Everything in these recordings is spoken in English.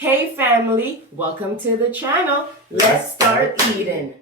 Hey family, welcome to the channel. Let's start eating.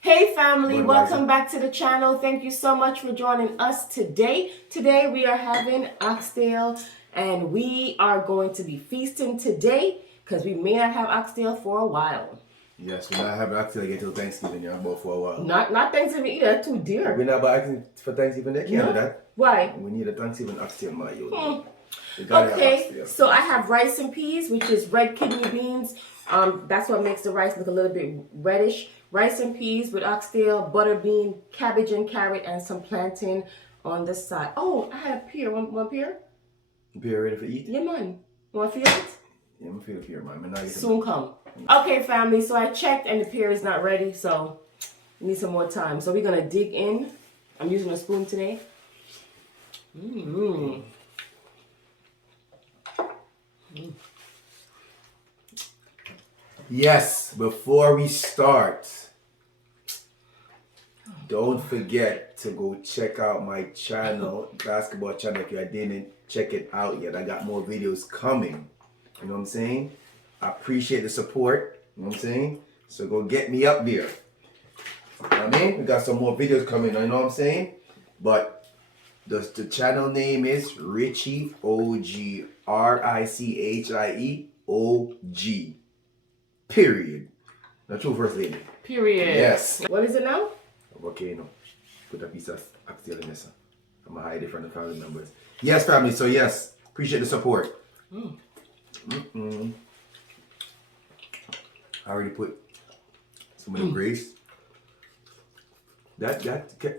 Hey family, welcome back to the channel. Thank you so much for joining us today. Today we are having oxtail and we are going to be feasting today because we may not have oxtail for a while. Yes, we're not having oxtail again until Thanksgiving, yeah, about for a while. Not Thanksgiving either, that's too dear. We're not asking for Thanksgiving, they can't do that. Why? We need a Thanksgiving oxtail, my yo. Okay, so I have rice and peas, which is red kidney beans. That's what makes the rice look a little bit reddish. Rice and peas with oxtail, butter bean, cabbage and carrot, and some plantain on the side. Oh, I had a pear. One pear? Pear ready for eat? Yeah, man. You want to feel it? Yeah, I'm gonna feel pear, man. Soon come. Okay, family, so I checked and the pear is not ready, so we need some more time. So we're going to dig in. I'm using a spoon today. Yes, before we start, don't forget to go check out my channel, basketball channel. If you didn't check it out yet, I got more videos coming. You know what I'm saying? I appreciate the support. You know what I'm saying? So go get me up there. You know what I mean? We got some more videos coming. You know what I'm saying? But the channel name is Richie OG. Richie OG. Period. That's your first lady. Period. Yes. What is it now? Volcano. Put a piece of oxtail in this. I'm going to hide it from the family members. Yes, family. So, yes. Appreciate the support. I already put some of the grace. That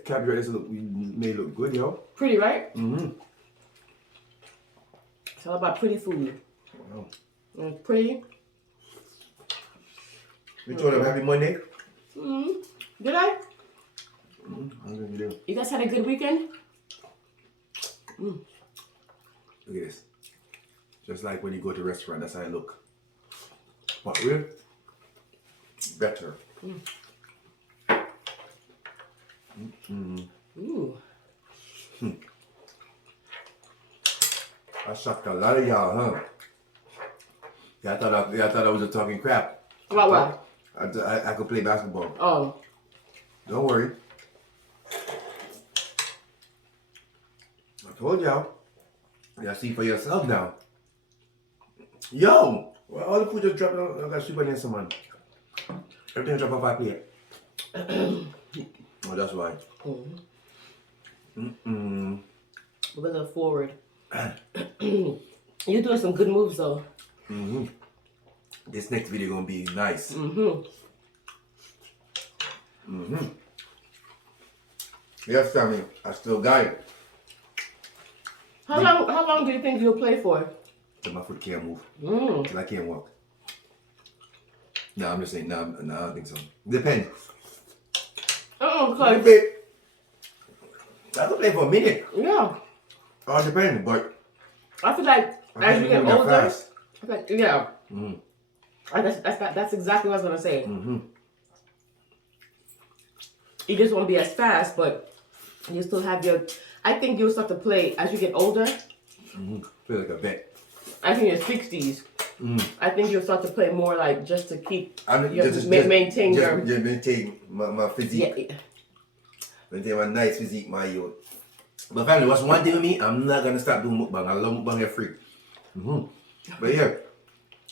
cabbage may look good, yo. Pretty, right? It's all about pretty food. Wow. Pretty. You told them happy Monday? Did I? I'm gonna do. You guys had a good weekend? Look at this. Just like when you go to a restaurant, that's how I look. But real better. I shocked a lot of y'all, huh? Yeah, I thought I was just talking crap. About what? I could play basketball. Oh. Don't worry. I told y'all. Y'all see for yourself now. Yo! Well, all the food just dropped. I got super in someone. Everything dropped off my plate. Oh, that's why. We're gonna look forward. You're doing some good moves though. This next video gonna be nice. Yes, family. I still got it. How long do you think you'll play for? Till my foot can't move. Till I can't walk. No, I'm just saying. No, I don't think so. Depends. Okay. I could play for a minute. Yeah. All depends, but I feel like as you get older, fast. I feel like, yeah. That's exactly what I was gonna say. You just won't be as fast, but you still have your. I think you'll start to play as you get older. Feel like a vet. I think in your 60s. I think you'll start to play more like just to keep maintain your maintain my physique. Yeah. Maintain my nice physique, my youth. But family, what's one thing with me? I'm not gonna stop doing mukbang. I love mukbang free. But yeah,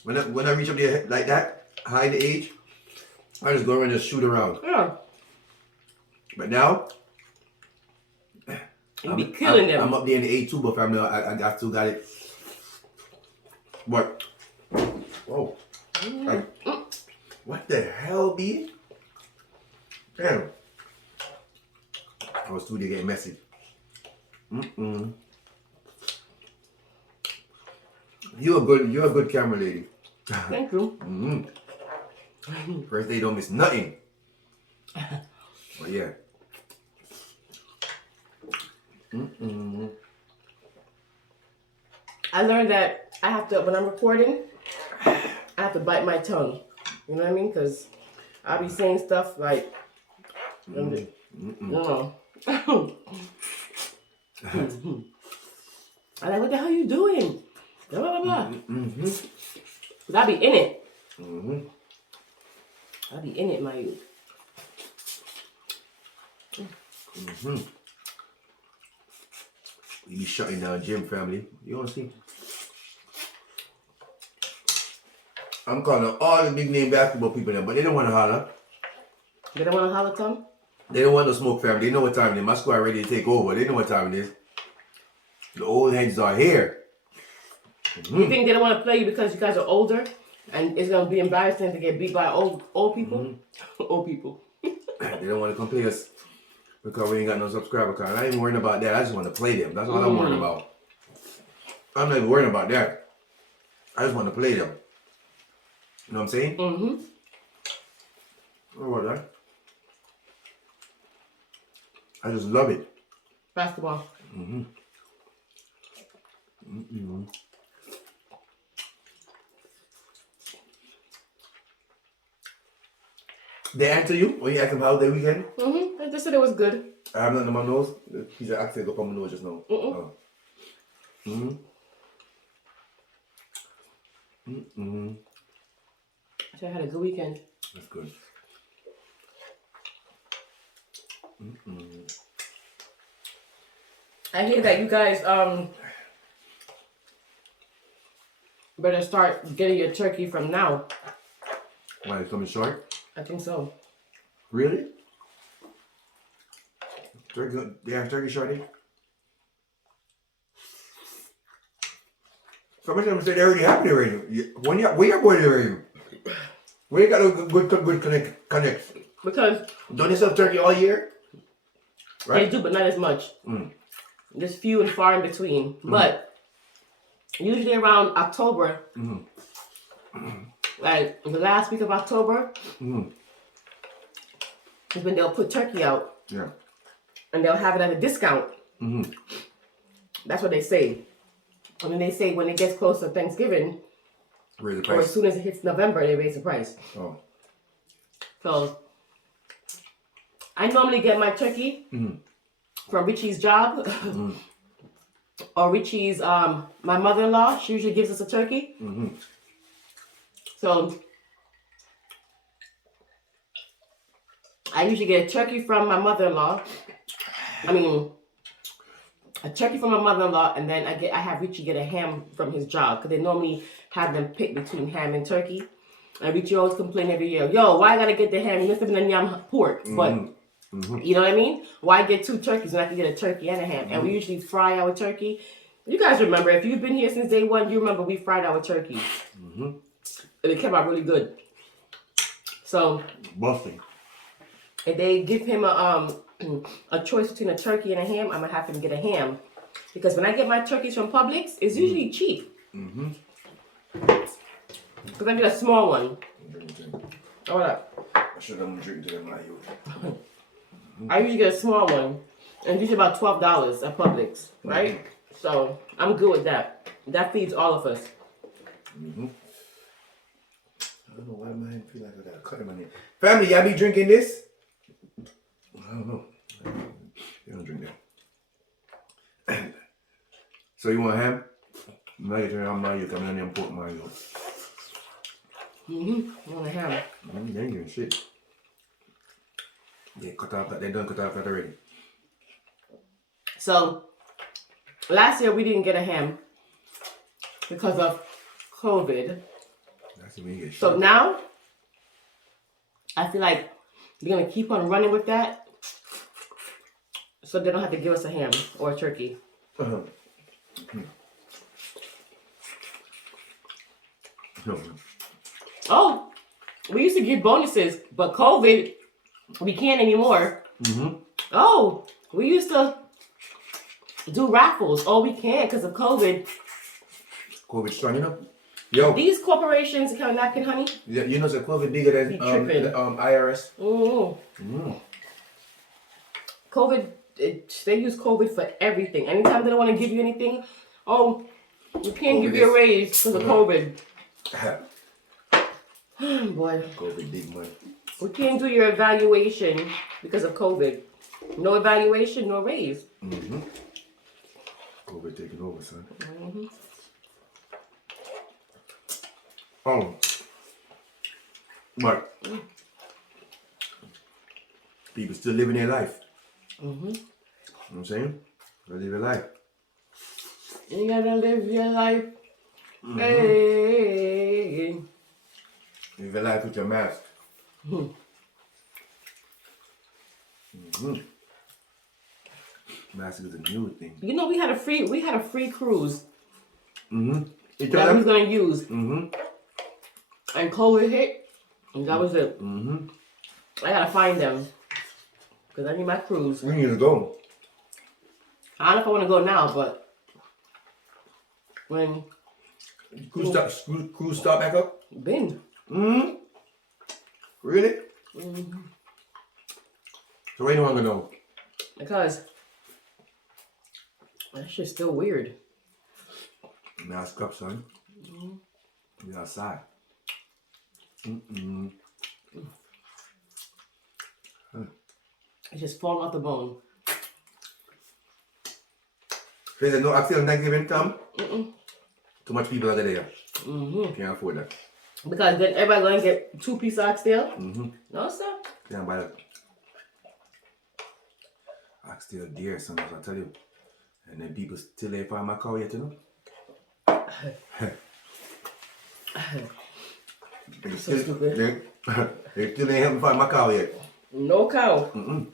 when I reach up there like that, high in the age, I just go around and just shoot around. Yeah. But now, you be killing them. I'm up there in the A2, but family, I still got it. What? Whoa. What the hell, B? Damn. Our studio getting messy. You're a good camera lady. Thank you. First day don't miss nothing. But yeah. I learned that I have to, when I'm recording, I have to bite my tongue. You know what I mean? Because I'll be saying stuff like, you know. I'm like, what the hell are you doing? Blah, blah, blah. But I be in it. I be in it, my youth. You be shutting down gym, family. You don't see? I'm calling all the big name basketball people there, but they don't want to holler. They don't want to holler, Tom? They don't want no smoke, family. They know what time it is. My squad ready to take over. They know what time it is. The old heads are here. You think they don't want to play you because you guys are older and it's going to be embarrassing to get beat by old people? Old people. They don't want to come play us because we ain't got no subscriber count. I ain't worrying about that. I just want to play them. That's all I'm worrying about. I'm not even worrying about that. I just want to play them. You know what I'm saying? What about that? I just love it. Basketball. They answer you when you ask them how their weekend? I just said it was good. I have nothing on my nose. He's an accent up on my nose just now. I had a good weekend. That's good. I hear that you guys better start getting your turkey from now. Why, it's coming short? I think so. Really? Turkey, they have turkey shortage? Somebody said they already have it already. When you going already? Where you got a good connect? Because Don't they sell turkey all year? Right? they do, but not as much. There's few and far in between. But usually around October, like the last week of October, is when they'll put turkey out. Yeah. And they'll have it at a discount. That's what they say. And then they say when it gets close to Thanksgiving, Raise the or price. as soon as it hits November, they raise the price. Oh. So I normally get my turkey from Richie's job or Richie's my mother-in-law. She usually gives us a turkey. So I usually get a turkey from my mother-in-law. I mean, a turkey from my mother-in-law, and then I have Richie get a ham from his job because they normally have them pick between ham and turkey. And Richie always complain every year, yo, why I gotta get the ham? You must have been yam pork, but you know what I mean? Why get two turkeys when I can get a turkey and a ham? And we usually fry our turkey. You guys remember, if you've been here since day one, you remember we fried our turkey. And it came out really good. So Busting. if they give him a choice between a turkey and a ham, I'm gonna have him get a ham. Because when I get my turkeys from Publix, it's usually cheap. Because I get a small one. Hold up. I should have drinking to them, my youth. I usually get a small one. And it's usually about $12 at Publix, right? So I'm good with that. That feeds all of us. I don't know why my hand feel like I got a cut in my hand. Family, y'all be drinking this? I don't know. You don't drink that. So you want ham? Now you turn on Mario, come in and put Mario. I want a ham. They ain't doing shit. They cut off that, they done cut off that already. So last year we didn't get a ham because of COVID. That's when you get So shot. now I feel like they're gonna keep on running with that, so they don't have to give us a ham or a turkey. Oh, we used to get bonuses, but COVID, we can't anymore. Oh, we used to do raffles. Oh, we can't because of COVID. COVID strong enough? Yo, These corporations kind of napkin, honey. you know the COVID bigger than Be tripping. the IRS? COVID, they use COVID for everything. Anytime they don't want to give you anything, oh, we can't give you a raise because of COVID. Boy, COVID big money. we can't do your evaluation because of COVID. No evaluation, no raise. Mm-hmm. COVID taking over, son. Mm-hmm. Oh. But people still living their life. Mm-hmm. You know what I'm saying? They live your life. You gotta live your life. Mm-hmm. Hey. Live your life with your mask. Mm-hmm. Mm-hmm. Mask is a new thing. You know, we had a free cruise Mm-hmm. that we was gonna use, Mm-hmm. and COVID hit, and that was it. Mm-hmm. I gotta find them because I need my cruise. We need to go. I don't know if I want to go now, but when Cruise start back up? been. Mm-hmm. Really? Mm-hmm. So when do you want to know? Because that shit's still weird. Mask up, son. Mm-hmm. We outside. Mm-mm. It's just falling off the bone. There's no Oxtail Thanksgiving time? Mm-mm. Too much people are there. Mm-hmm. Can't afford that. Because then everybody gonna get 2 pieces of oxtail. Mm-hmm. No, sir. Can't buy that. Oxtail dear, son, as I tell you. And then people still ain't find my cow yet, you know? They So still, stupid. they still ain't help me find my cow yet. No cow. Mm-mm.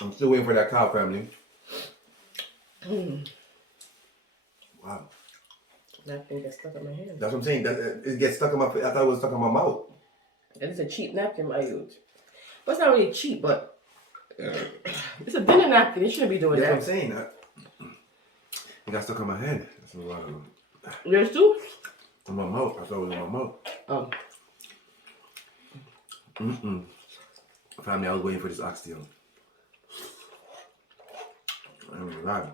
I'm still waiting for that cow family. Wow. That thing gets stuck in my hand. That's what I'm saying. It gets stuck in my face. I thought it was stuck in my mouth. And it's a cheap napkin I use. But it's not really cheap, but it's a dinner napkin. You shouldn't be doing That's what I'm that. saying. It got stuck in my hand. That's what Yours too? in my mouth. I thought it was in my mouth. Oh. Mm-mm. Family, I was waiting for this oxtail. I ain't gonna lie.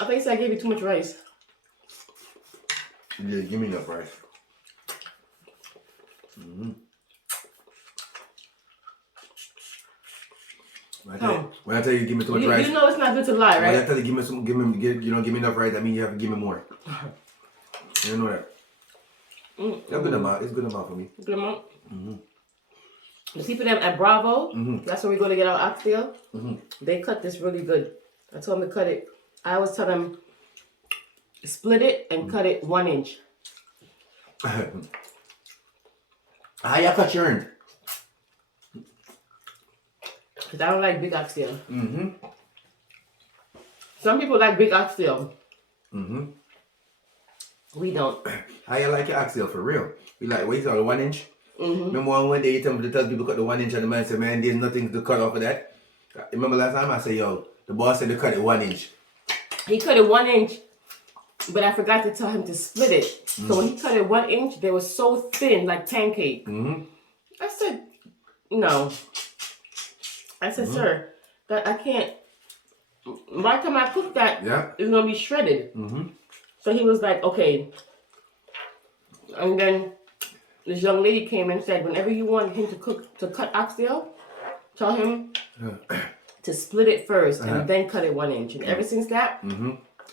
I think I gave you too much rice. You didn't give me enough rice. Mm-hmm. When I tell you give me too much rice, you know it's not good to lie, when I right? tell you give me enough rice, that means you have to give me more. You know that? That's good amount. It's good amount for me. Good amount. Mm-hmm. The people them at Bravo, Mm-hmm. that's where we go to get our oxtail. Mm-hmm. They cut this really good. I told them to cut it. I always tell them split it and cut it 1 inch. How you cut your end? Because I don't like big oxtail. Mm-hmm. Some people like big oxtail. Mm-hmm. We don't. How you like your oxtail for real? You like, what you call it, 1 inch? Mm-hmm. Remember one day you told me to tell people cut the 1 inch and the man said, man, there's nothing to cut off of that. Remember last time I said, yo, the boss said to cut it 1 inch. He cut it 1 inch, but I forgot to tell him to split it. So when he cut it 1 inch, they were so thin, like pancake. Mm-hmm. I said, no. I said, sir, that I can't. By the time I cook that, Yeah. it's gonna be shredded. Mm-hmm. So he was like, okay. And then this young lady came and said, whenever you want him to cut oxtail, tell him to split it first and then cut it 1 inch. And ever since that,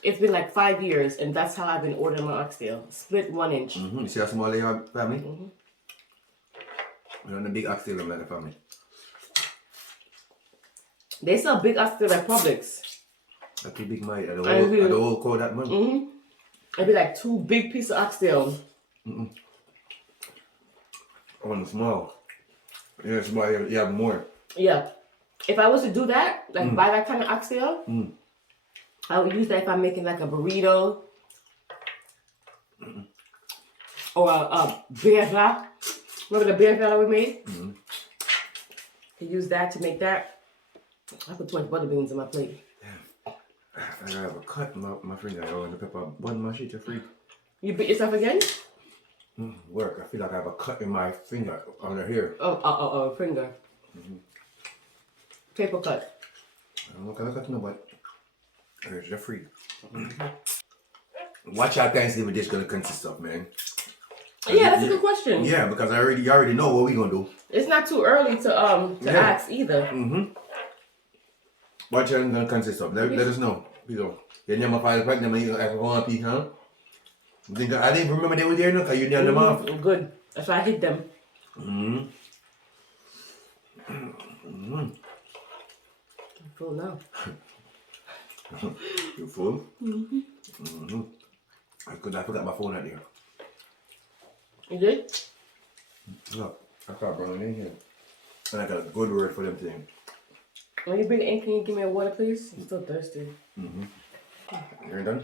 it's been like 5 years, and that's how I've been ordering my oxtail. Split 1 inch. Mm-hmm. You see how small they are, family? We're on the big oxtail of the family. They sell big oxtail at Publix. That's too big, mate. At the whole cold that money. It'd be like 2 big pieces of oxtail. I want the small. Yeah, small. You have more. Yeah. If I was to do that, like buy that kind of oxtail, I would use that if I'm making like a burrito or a beer flat. Remember the beer flat that we made? I use that to make that. I put 20 butter beans on my plate. I gotta have a cut in my finger. I want the pepper bun my shit, you're free. You beat yourself again? Work. I feel like I have a cut in my finger under here. Oh, finger. Paper cut. I don't know what kind of cut, no, but you're free. What your Thanksgiving dish gonna consist of, man? Yeah, that's a good question. Yeah, because you already know what we gonna do. It's not too early to ask either. Mm-hmm. What you gonna consist of? Let us know. You know, your name of file pregnant, you gonna ask for one piece, huh? I didn't remember they were there, no, because you nailed them off. Good. That's why I hit them. Mm-hmm. Mm-hmm. I'm full now. You full? Mm-hmm. Mm-hmm. I forgot my phone out there. You did? Look, I got brought it in here. And I got a good word for them things. When you bring it in, can you give me a water, please? I'm still thirsty. Mm-hmm. You're done?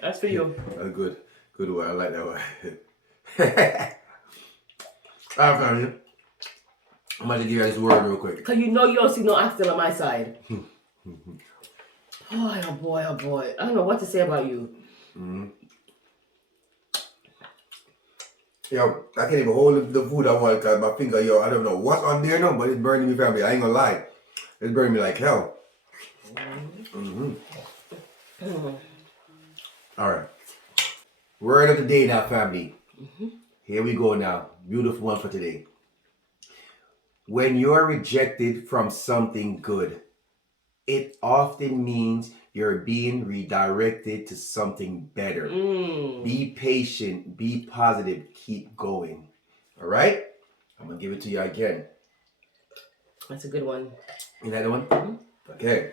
That's for you. Good. Good word. I like that word. Alright, family. I'm about to give you guys a word real quick. Because you know you don't see no oxtail on my side. Boy, oh boy, oh boy. I don't know what to say about you. Mm-hmm. Yo, I can't even hold the food I want because my finger, yo, I don't know what's on there now, but it's burning me, family. I ain't gonna lie. It's burning me like hell. Mm-hmm. Alright. Word of the day now, family. Here we go now. Beautiful one for today. When you're rejected from something good, it often means you're being redirected to something better. Be patient, be positive, keep going. All right? I'm going to give it to you again. That's a good one. You like that one? Okay.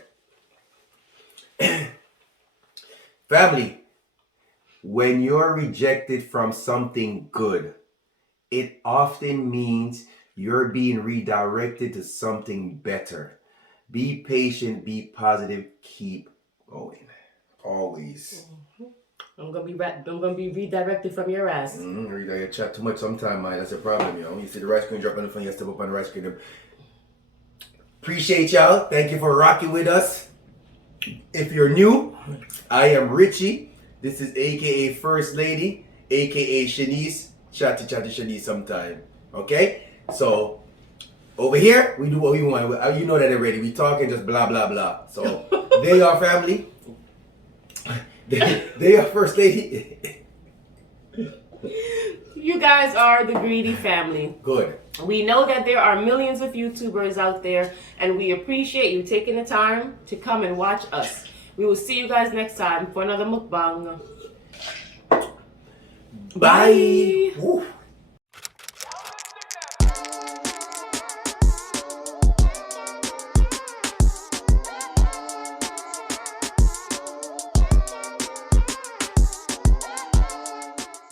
Family, when you're rejected from something good, it often means you're being redirected to something better. Be patient, be positive, keep going. Always. I'm gonna be redirected from your ass. You chat too much sometime, man. That's a problem, yo. When you see the rice cream drop on the phone, you step up on the rice cream. Appreciate y'all. Thank you for rocking with us. If you're new, I am Richie. This is AKA First Lady, AKA Shanice. Chatty Shanice sometime. Okay? So, over here, we do what we want. You know that already. We talking just blah, blah, blah. So, they are family. They are First Lady. You guys are the greedy family. Good. We know that there are millions of YouTubers out there, and we appreciate you taking the time to come and watch us. We will see you guys next time for another mukbang. Bye. Bye.